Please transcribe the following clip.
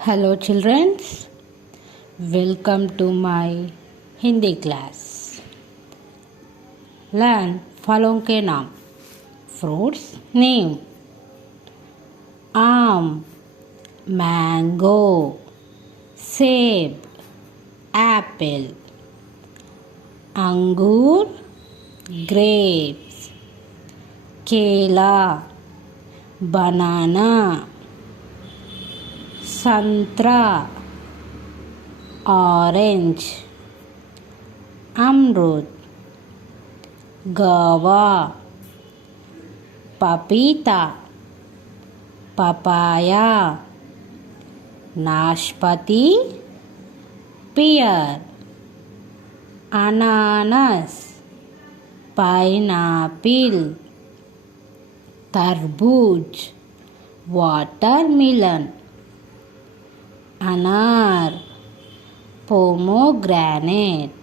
Hello children, welcome to my Hindi class. Learn फलों के नाम. Fruits name: आम, mango, सेब, apple, अंगूर, grapes, केला, banana, संतरा, ऑरेंज, अमरूद, गवा, पपीता, पपाया, नाशपाती, पियर, अनानास, पाइनएप्पल, तरबूज, वाटरमेलन, अनार, पोमोग्रेनेट,